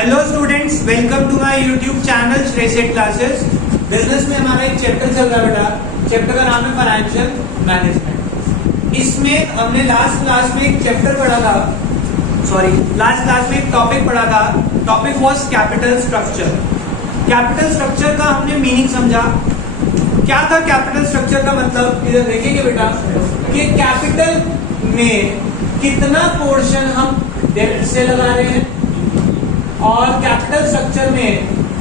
Hello students, welcome to my YouTube channel Shreyaset classes. Business में हमारा एक चैप्टर चल रहा है बेटा। चैप्टर का नाम है फाइनेंशियल मैनेजमेंट। इसमें हमने लास्ट क्लास में एक चैप्टर पढ़ा था, लास्ट क्लास में एक टॉपिक पढ़ा था। Topic was capital structure. Capital structure का हमने मीनिंग समझा। क्या था कैपिटल स्ट्रक्चर का मतलब? इधर देखेंगे बेटा कि कैपिटल में कितना पोर्शन हम डेब्ट से लगा रहे हैं और कैपिटल स्ट्रक्चर में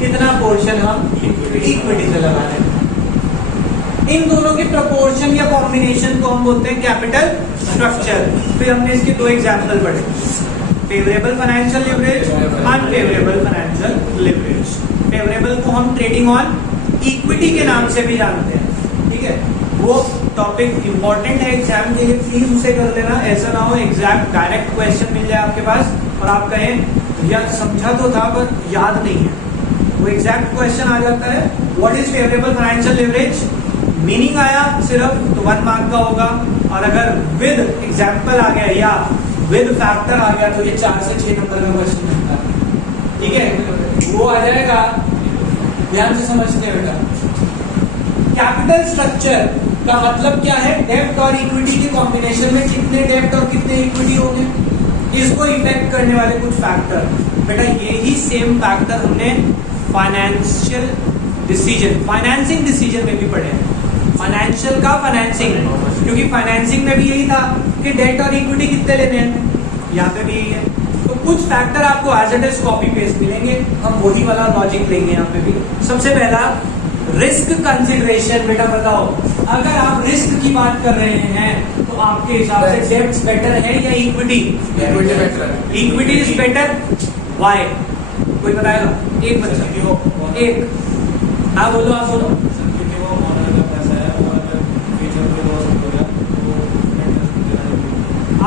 कितना पोर्शन हम इक्विटी से लगा रहे हैं। इन दोनों के प्रोपोर्शन या कॉम्बिनेशन को हम बोलते हैं कैपिटल स्ट्रक्चर। फिर हमने इसके दो एग्जांपल पढ़े, favourable financial leverage, unfavourable financial leverage. Favourable को हम ट्रेडिंग ऑन इक्विटी के नाम से भी जानते हैं, ठीक है। वो टॉपिक इंपॉर्टेंट है एग्जाम के लिए, प्लीज उसे कर लेना। ऐसा ना हो एग्जैक्ट डायरेक्ट क्वेश्चन मिल जाए आपके पास और आप कहें या समझा तो था पर याद नहीं है। वो एग्जैक्ट क्वेश्चन आ जाता है, what is favourable financial leverage, meaning आया सिर्फ तो 1 मार्क का होगा, और अगर विद एग्जाम्पल आ गया या विद फैक्टर आ गया तो ये 4 से 6 नंबर का क्वेश्चन मिलता है, ठीक है। वो आ जाएगा, ध्यान से समझते हैं बेटा। कैपिटल स्ट्रक्चर का मतलब क्या है? डेब्ट और इक्विटी के कॉम्बिनेशन में कितने डेब्ट और कितने इक्विटी होंगे, इसको इफेक्ट करने वाले कुछ फैक्टर। बेटा यही सेम फैक्टर हमने फाइनेंशियल डिसीजन, फाइनेंसिंग डिसीजन में भी पढ़े हैं। फाइनेंशियल का फाइनेंसिंग, क्योंकि फाइनेंसिंग में भी यही था कि डेट और इक्विटी कितने लेने हैं, यहाँ पे भी यही है। तो कुछ फैक्टर आपको as it is copy paste मिलेंगे, हम वही वाला लॉजिक लेंगे यहाँ पे भी। सबसे पहला रिस्क कंसिडरेशन। बेटा बताओ, अगर आप रिस्क की बात कर रहे हैं तो आपके हिसाब से डेब्ट बेटर है या इक्विटी? इक्विटी बेटर है। Equity is better, why? कोई बताएगा? एक बच्चा, एक। हाँ बोलो, आप बोलो।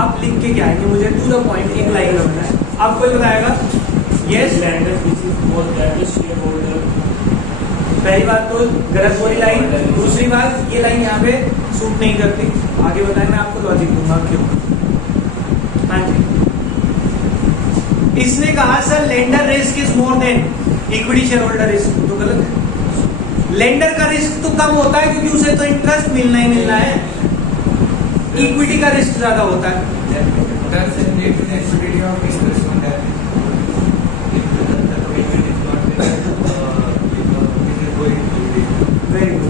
आप लिख के क्या आएंगे? मुझे टू द पॉइंट एक लाइन में बताया। आप कोई बताएगा? यस। पहली बात तो गलत बोली लाइन। दूसरी बात, ये लाइन यहाँ पे सूट नहीं करती। आगे बताएं, मैं आपको लॉजिक दूंगा क्यों। हाँ जी, इसने कहा sir lender risk is more than equity share holder risk, तो गलत है। लेंडर का रिस्क तो कम होता है क्योंकि उसे तो इंटरेस्ट मिलना ही मिलना है। इक्विटी का रिस्क ज्यादा होता है।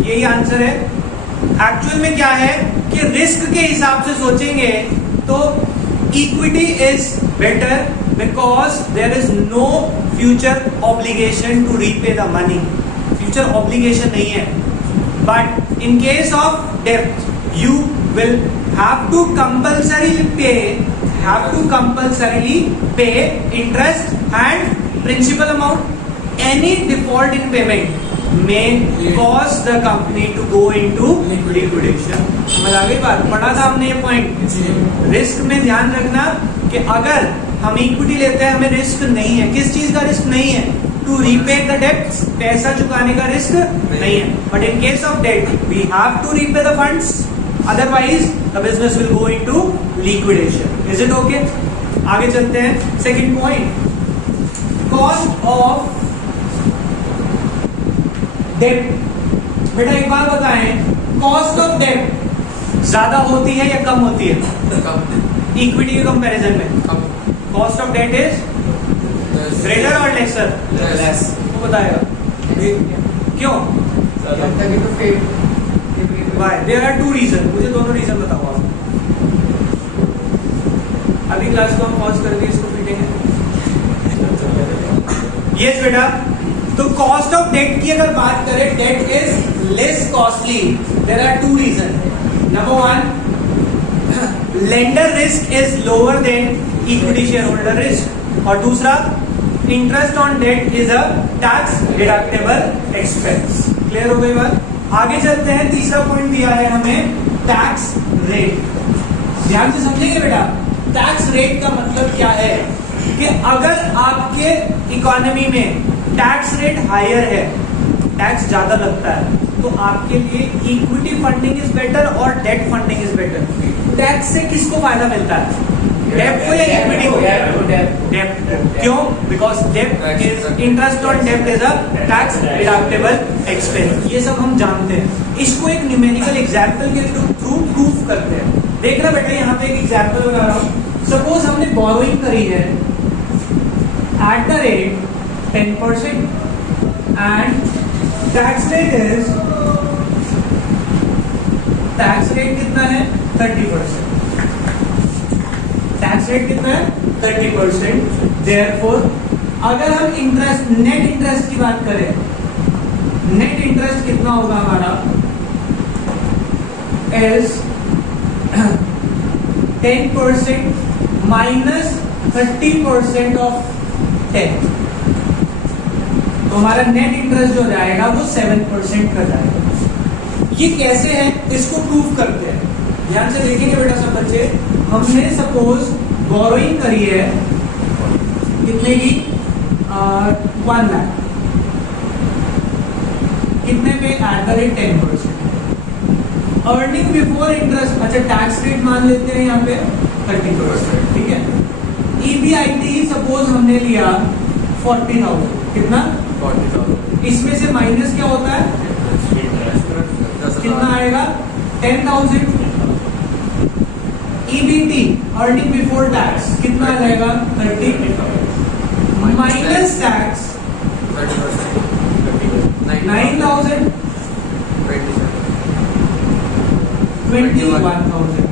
यही आंसर है। एक्चुअल में क्या है कि रिस्क के हिसाब से सोचेंगे तो equity is better because there is no future obligation to repay the money. Future obligation नहीं है। बट इन केस ऑफ डेब्ट you will have to compulsorily pay interest and principal amount. Any default in payment may cause the company to go into liquidation। समझ आ गई बात? पढ़ा था हमने ये पॉइंट। रिस्क में ध्यान रखना कि अगर हम इक्विटी लेते हैं हमें रिस्क नहीं है। किस चीज का रिस्क नहीं है? टू रीपे द डेट, पैसा चुकाने का रिस्क नहीं है। But in case of debt we have to repay the funds, otherwise the business will go into liquidation. Is it okay? आगे चलते हैं। सेकंड पॉइंट, कॉस्ट ऑफ डेब्ट। बेटा एक बार बताएं, कॉस्ट ऑफ डेब्ट ज्यादा होती है या कम होती है? कम। इक्विटी के कंपैरिजन में कम। Cost of debt is greater और लेसर? लेस। वो बताएगा क्यों? व्हाई? There are 2 reason. मुझे दोनों रीजन बताओ आप। अभी क्लास को हम पॉज करके इसको पीटेंगे। यस बेटा, तो कॉस्ट ऑफ डेट की अगर बात करें, debt is less costly. There are 2 reason. Number 1, lender risk is lower than equity share holder risk, और दूसरा, interest on debt is a tax deductible expense. Clear हो गई बात? आगे चलते हैं। तीसरा पॉइंट दिया है हमें, टैक्स रेट। ध्यान से समझेंगे बेटा, टैक्स रेट का मतलब क्या है कि अगर आपके इकोनॉमी में टैक्स रेट हायर है, टैक्स ज्यादा लगता है, तो आपके लिए इक्विटी फंडिंग इज बेटर और debt funding is better. Tax से किसको फायदा मिलता है? डेब्ट को या इक्विटी को? डेब्ट। क्यों? बिकॉज डेब्ट इज इंटरेस्ट ऑन डेब्ट is a tax deductible expense. ये सब हम जानते हैं। इसको एक न्यूमेरिकल एग्जांपल के थ्रू प्रूफ करते हैं। देख रहे बेटा, यहाँ पे एक एग्जांपल बना रहा हूँ। सपोज हमने बोरोइंग करी है at the rate 10% and tax rate कितना है? 30%। टैक्स रेट कितना है? 30%। देयरफॉर अगर हम इंटरेस्ट, नेट इंटरेस्ट की बात करें, नेट इंटरेस्ट कितना होगा हमारा? इज 10% माइनस 30% ऑफ 10, तो हमारा नेट इंटरेस्ट जो जाएगा वो 7% का जाएगा। ये कैसे है, इसको प्रूव करते हैं। ध्यान से देखेंगे बेटा सब बच्चे। हमने सपोज बोरोइंग करी है कितने की? 1 लाख। कितने पे? Eight the rate 10%। Earning before interest, अच्छा टैक्स रेट मान लेते हैं यहाँ पे 30%, ठीक है। EBIT सपोज हमने लिया 40,000। कितना? 40,000। इसमें से माइनस क्या होता है? कितना आएगा? 10,000। EBT अर्निंग बिफोर टैक्स कितना आ जाएगा? 30 माइनस टैक्स 9,000 21,000।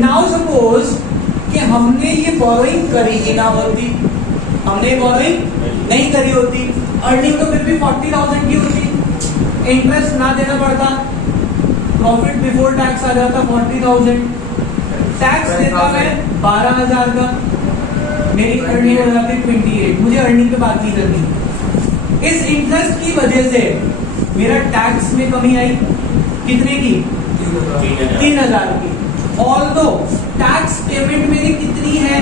नाउ सपोज कि हमने ये बोरोइंग करी ही ना होती, हमने बोरोइंग नहीं करी होती, अर्निंग तो फिर भी 40,000 की होती, इंटरेस्ट ना देना पड़ता, प्रॉफिट बिफोर टैक्स आ जाता 40,000, टैक्स देता मैं 12,000 का, मेरी अर्निंग हो जाती 28। मुझे अर्निंग पे बात नहीं करनी। इस इंटरेस्ट की वजह से मेरा टैक्स में कमी आई। कितने की? 3,000 की। ऑल्दो टैक्स पेमेंट मेरी कितनी है?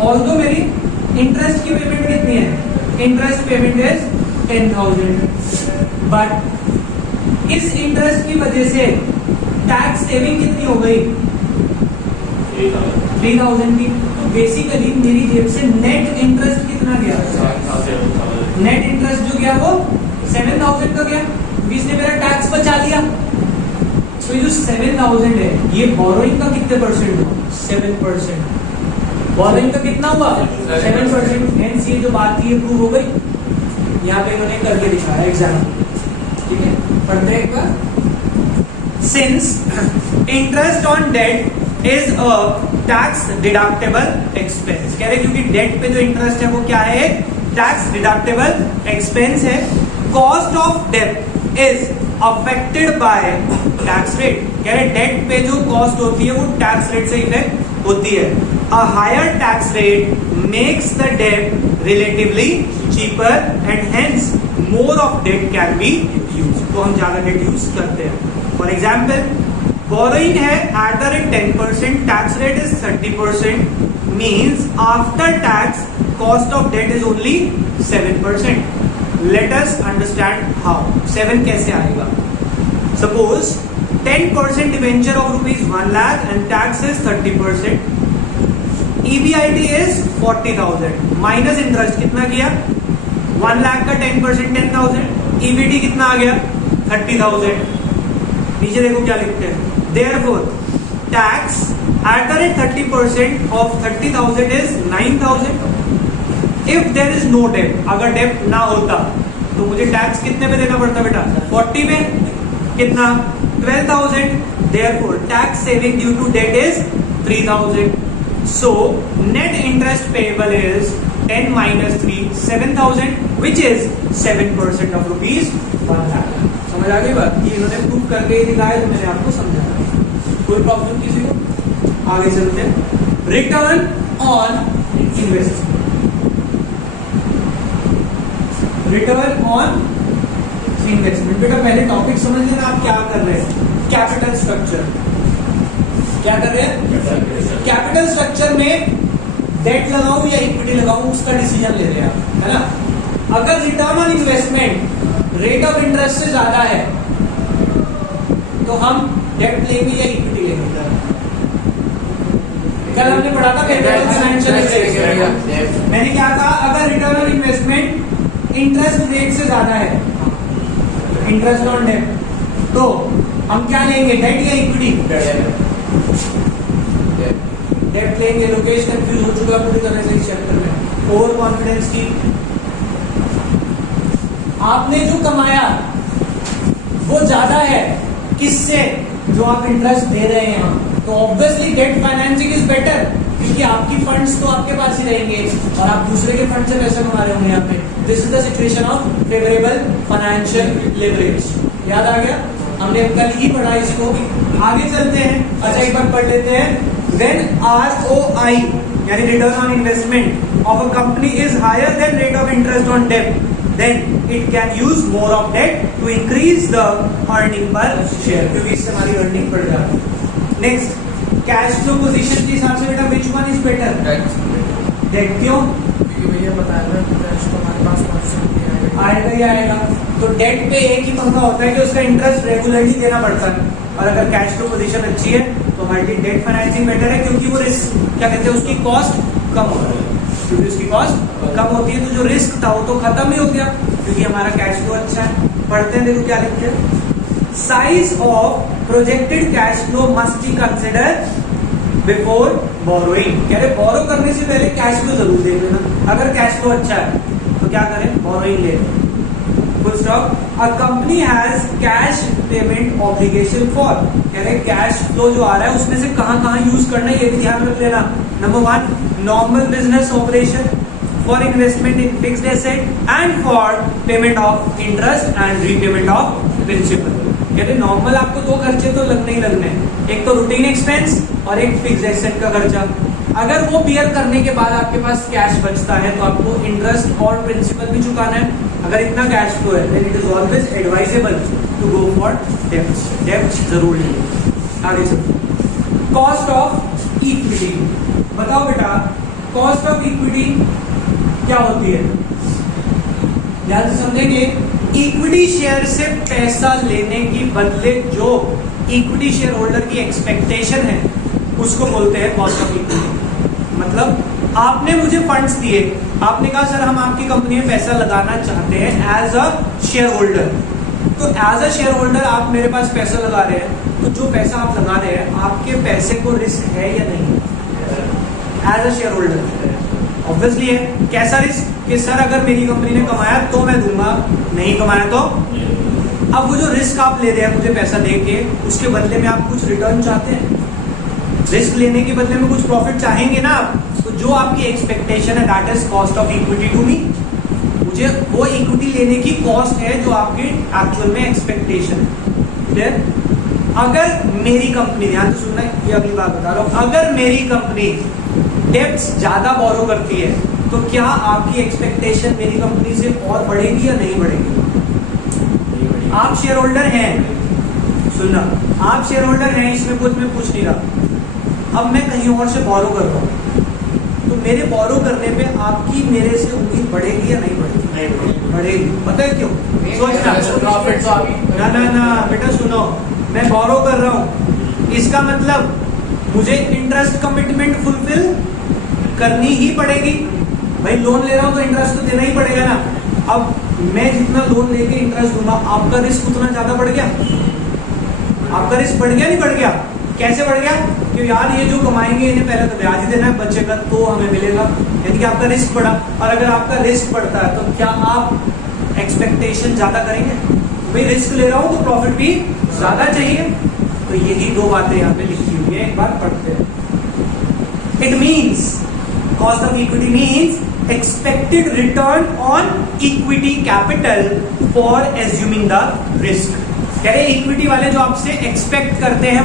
ऑल्दो मेरी इंटरेस्ट की पेमेंट कितनी है? इंटरेस्ट पेमेंट इज 10,000, बट इस इंटरेस्ट की वजह से टैक्स सेविंग कितनी हो गई? 3,000 की। बेसिकली मेरी जेब से नेट इंटरेस्ट कितना गया? नेट इंटरेस्ट जो गया वो 7,000 का गया, इसने मेरा टैक्स बचा लिया। तो ये जो 7,000 है ये बोरोइंग का कितने परसेंट हुआ? 7%। बोरोइंग का कितना हुआ? 7%। हेंस ये जो बात थी ये प्रूव हो गई। यहाँ पे मैंने करके दिखाया एग्जाम्पल, ठीक है। पढ़ते हैं एक बार। Since interest on debt is a tax deductible expense, कह रहे क्योंकि डेट पे जो इंटरेस्ट है वो क्या है? टैक्स डिडक्टेबल एक्सपेंस है। Cost of debt is affected by tax rate, कह रहे डेट पे जो कॉस्ट होती है वो टैक्स रेट से इफेक्ट होती है। A higher tax rate makes the debt relatively cheaper and hence more of debt can be use, तो हम ज्यादा डेट यूज करते हैं। फॉर एग्जाम्पल बोरोइंग है at the rate 10%, tax rate is 30%, means after tax cost of debt is only 7%. Let us understand how 7 कैसे आएगा. Suppose 10% debenture of ₹1 lakh and tax is 30%. EBIT is 40,000 minus interest कितना किया? 1 लाख का 10% 10,000. EBT कितना आ गया? 30,000. नीचे देखो क्या लिखते हैं. Therefore tax at the rate 30% of 30,000 is 9,000. If there is no debt, अगर डेब्ट ना होता तो मुझे टैक्स कितने पे देना पड़ता बेटा? 40 पे. कितना? 12,000. Therefore tax saving due to debt is 3,000. So net interest payable is 10 minus 3 7,000, which is 7% of ₹1 lakh. समझ आ गई बात? ये इन्होंने प्रूव करके दिखाया तो मैंने आपको समझाया. कोई प्रॉब्लम किसी को? आगे चलते हैं. Return on investment. Return on investment. बेटा पहले टॉपिक समझ लेना आप क्या कर रहे हैं. Capital structure. क्या कर रहे हैं? कैपिटल स्ट्रक्चर में डेट लगाऊं या इक्विटी लगाऊं उसका डिसीजन ले रहे हैं आप, है ना. अगर return on investment rate of interest से ज्यादा है तो हम डेब्ट लेंगे या इक्विटी लेंगे? कल हमने पढ़ा था फेवरेबल फाइनेंशियल लिवरेज। मैंने क्या कहा, अगर return on investment interest rate से ज्यादा है, इंटरेस्ट ऑन डेब्ट, तो हम क्या लेंगे, डेट या इक्विटी? डेब्ट लेंगे। लोकेश कंफ्यूज हो चुका पूरी तरह से इस चैप्टर में, ओवर कॉन्फिडेंस की। आपने जो कमाया वो ज्यादा है किससे, जो आप इंटरेस्ट दे रहे हैं, तो obviously debt financing is better, क्योंकि आपकी फंड्स तो आपके पास ही रहेंगे और आप दूसरे के फंड से पैसा कमा रहे होंगे यहाँ पे। This is the situation of favourable financial leverage. याद आ गया, हमने कल ही पढ़ा इसको। आगे चलते हैं, अच्छा एक बार पढ़ लेते हैं। When ROI यानी return on investment of a company is higher than rate of interest on डेब्ट, then it can use more of debt to increase the earning per share, क्योंकि इससे हमारी अर्निंग बढ़ जाती है। नेक्स्ट, कैश फ्लो पोजीशन के हिसाब से बेटा which one is better? Debt. क्यों? क्योंकि भैया बताया ना, इंटरेस्ट तो हमारे पास कॉन्स्टेंट आएगा ही आएगा। तो डेट पे एक ही पंगा होता है कि उसका इंटरेस्ट रेगुलरली देना पड़ता है, और अगर कैश फ्लो पोजीशन अच्छी है तो हमारी डेट फाइनेंसिंग बेटर है, क्योंकि वो रिस्क क्या कहते हैं, उसकी कॉस्ट कम हो रही है। क्योंकि उसकी कॉस्ट कम होती है तो जो रिस्क था वो तो खत्म ही हो गया, क्योंकि हमारा कैश फ्लो अच्छा है। पढ़ते हैं, देखो क्या लिखते हैं। Size of projected cash flow must be consider before borrowing. कह रहे बोरो करने से पहले कैश फ्लो जरूर देख लेना। अगर कैश फ्लो अच्छा है तो क्या करें, बोरोइंग ले लें। Full stop. A company has cash payment obligation for, कह रहे कैश फ्लो जो आ रहा है उसमें से कहां कहां यूज करना है ये भी ध्यान रख लेना। Number 1, normal business operation, for investment in fixed asset and for payment of interest and repayment of principal. कहते नॉर्मल आपको दो खर्चे तो लगने ही लगने हैं, एक तो रूटीन एक्सपेंस और एक फिक्स्ड एसेट का खर्चा। अगर वो बियर करने के बाद आपके पास कैश बचता है तो आपको इंटरेस्ट और प्रिंसिपल भी चुकाना है। अगर इतना कैश फ्लो है then it is always advisable to go for debts. Debts जरूर लीजिए। आगे चलते, कॉस्ट ऑफ इक्विटी। बताओ बेटा, कॉस्ट ऑफ इक्विटी क्या होती है? ध्यान से समझेंगे। इक्विटी शेयर से पैसा लेने की बदले जो इक्विटी शेयर होल्डर की एक्सपेक्टेशन है उसको बोलते हैं कॉस्ट ऑफ इक्विटी। मतलब आपने मुझे फंड्स दिए, आपने कहा सर हम आपकी कंपनी में पैसा लगाना चाहते हैं एज अ शेयर होल्डर। तो एज अ शेयर होल्डर आप मेरे पास पैसा लगा रहे हैं, तो जो पैसा आप लगा रहे हैं आपके पैसे को रिस्क है या नहीं? As a share holder obviously है। कैसा रिस्क कि सर अगर मेरी कंपनी ने कमाया तो मैं दूंगा, नहीं कमाया तो। अब वो जो रिस्क आप ले रहे हैं मुझे पैसा दे के, उसके बदले में आप कुछ रिटर्न चाहते हैं। रिस्क लेने के बदले में कुछ प्रॉफिट चाहेंगे ना आप, तो जो आपकी एक्सपेक्टेशन है that is cost of equity to me. मुझे वो इक्विटी लेने की कॉस्ट है जो आपकी एक्चुअल में एक्सपेक्टेशन है। क्लियर? अगर मेरी कंपनी, ध्यान से सुनना, ये अगली बात बता रहा हूं, अगर मेरी कंपनी डेब्ट्स ज्यादा बोरो करती है तो क्या आपकी एक्सपेक्टेशन मेरी कंपनी से और बढ़ेगी या नहीं बढ़ेगी? आप शेयर होल्डर हैं, सुनना, आप शेयर होल्डर हैं, इसमें कुछ मैं पूछ नहीं रहा। अब मैं कहीं और से बोरो कर रहा हूँ, तो मेरे बोरो करने पे आपकी मेरे से उम्मीद बढ़ेगी या नहीं बढ़ेगी? नहीं बढ़ेगी। पता है क्यों? सोचना ना बेटा, सुनो, मैं बोरो कर रहा हूँ, इसका मतलब मुझे इंटरेस्ट कमिटमेंट फुलफिल करनी ही पड़ेगी। भाई लोन ले रहा हूँ तो इंटरेस्ट तो देना ही पड़ेगा ना। अब मैं जितना लोन लेके इंटरेस्ट दूंगा, आपका रिस्क उतना ज्यादा बढ़ गया। आपका रिस्क बढ़ गया नहीं बढ़ गया? कैसे बढ़ गया? कि यार ये जो कमाएंगे इन्हें पहले तो ब्याज ही देना है, बचेगा तो हमें मिलेगा, यानी कि आपका रिस्क बढ़ा। और अगर आपका रिस्क बढ़ता है तो क्या आप एक्सपेक्टेशन ज्यादा करेंगे? भाई रिस्क ले रहा हूं तो प्रॉफिट भी ज्यादा चाहिए। तो यही दो बातें यहाँ पे लिखी हुई है, एक बार पढ़ते हैं। It means, cost of equity means expected return on equity capital for assuming the risk. कह रहे इक्विटी वाले जो आपसे एक्सपेक्ट करते हैं,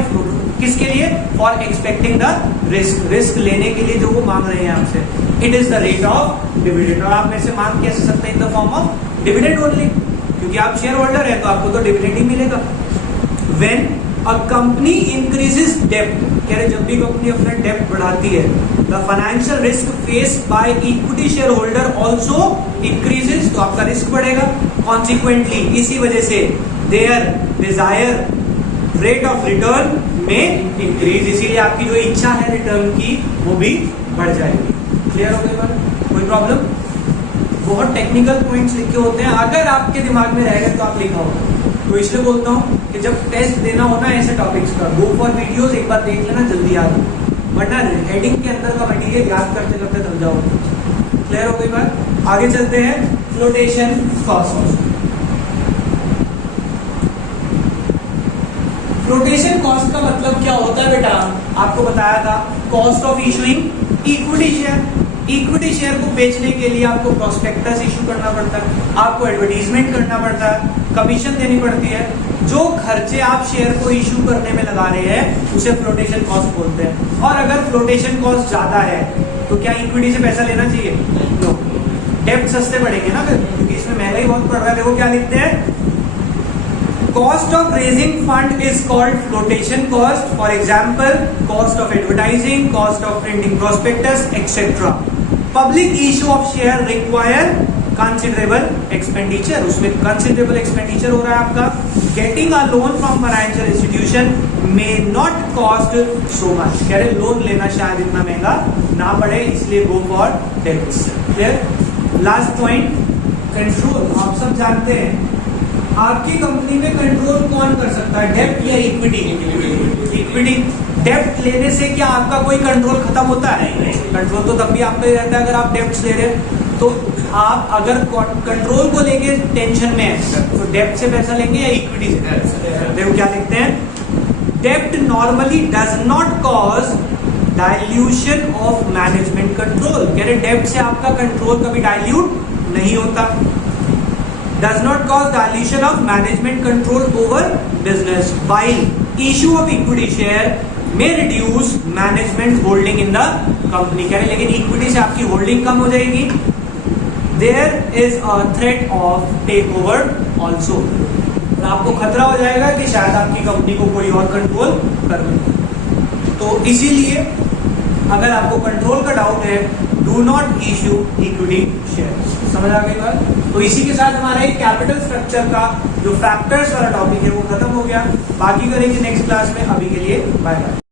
किसके लिए? For expecting the risk, risk लेने के लिए जो वो मांग रहे हैं आपसे। It is the rate of dividend. और आप में से मांग कैसे सकते हैं? In the form of dividend only, क्योंकि आप शेयर होल्डर है तो आपको तो डिविडेंड ही मिलेगा। व्हेन अ कंपनी इंक्रीजेस डेब्ट, कह रहे जब भी कंपनी अपना डेब्ट बढ़ाती है, the financial risk faced by equity share holder also increases, तो आपका रिस्क बढ़ेगा। कॉन्सिक्वेंटली, इसी वजह से there Dzire rate of return में इंक्रीज, इसीलिए आपकी जो इच्छा है रिटर्न की वो भी बढ़ जाएगी। क्लियर हो गई बात? कोई प्रॉब्लम? बहुत टेक्निकल पॉइंट्स लिखे होते हैं, अगर आपके दिमाग में रहेगा तो आप लिखा होगा। तो इसलिए बोलता हूँ कि जब टेस्ट देना हो ना ऐसे टॉपिक्स का, गो फॉर वीडियोस, एक बार देख लेना, जल्दी याद हो, वरना हेडिंग के अंदर का मटेरियल याद करते करते थक जाओगे। क्लियर हो गई बात? आगे चलते हैं, फ्लोटेशन कॉस्ट। फ्लोटेशन कॉस्ट का मतलब क्या होता है बेटा? आपको बताया था, cost of issuing equity share. Equity share को बेचने के लिए आपको प्रोस्पेक्टस इशू करना पड़ता है, आपको एडवर्टीजमेंट करना पड़ता है, कमीशन देनी पड़ती है। जो खर्चे आप शेयर को इशू करने में लगा रहे हैं उसे फ्लोटेशन कॉस्ट बोलते हैं। और अगर फ्लोटेशन कॉस्ट ज्यादा है तो क्या इक्विटी से पैसा लेना चाहिए? नो। डेब्ट सस्ते पड़ेंगे ना फिर, क्योंकि इसमें महंगाई बहुत बढ़ रहा है। देखो क्या लिखते हैं, cost of raising fund is called flotation cost. For example, cost of advertising, cost of printing prospectus, etc. Public issue of share require considerable expenditure. उसमें considerable expenditure हो रहा है आपका. Getting a loan from financial institution may not cost so much. कह रहे loan लेना शायद इतना महंगा ना पड़े, इसलिए go for debts. Clear? Last point, control. आप सब जानते हैं आपकी कंपनी में कंट्रोल कौन कर सकता है, डेब्ट या इक्विटी? इक्विटी। डेब्ट लेने से क्या आपका कोई कंट्रोल खत्म होता है? कंट्रोल तो तब भी आप पे रहता है अगर आप डेब्ट ले रहे हैं। तो आप अगर कंट्रोल को लेके टेंशन में है तो डेब्ट से पैसा लेंगे या इक्विटी से? देखो क्या लिखते हैं, डेब्ट normally does not cause dilution of management control. कह रहे डेब्ट से आपका कंट्रोल कभी डाइल्यूट नहीं होता। Does not cause dilution of management control over business. While issue of equity share may reduce management holding in the company. कह रहे लेकिन इक्विटी से आपकी होल्डिंग कम हो जाएगी। There is a threat of takeover also. और आपको खतरा हो जाएगा कि शायद आपकी कंपनी को कोई और कंट्रोल कर ले। तो इसीलिए अगर आपको कंट्रोल का डाउट है, do not issue equity share. समझ आ गई बात? तो इसी के साथ हमारा एक कैपिटल स्ट्रक्चर का जो फैक्टर्स वाला टॉपिक है वो खत्म हो गया। बाकी करेंगे नेक्स्ट क्लास में। अभी के लिए बाय बाय।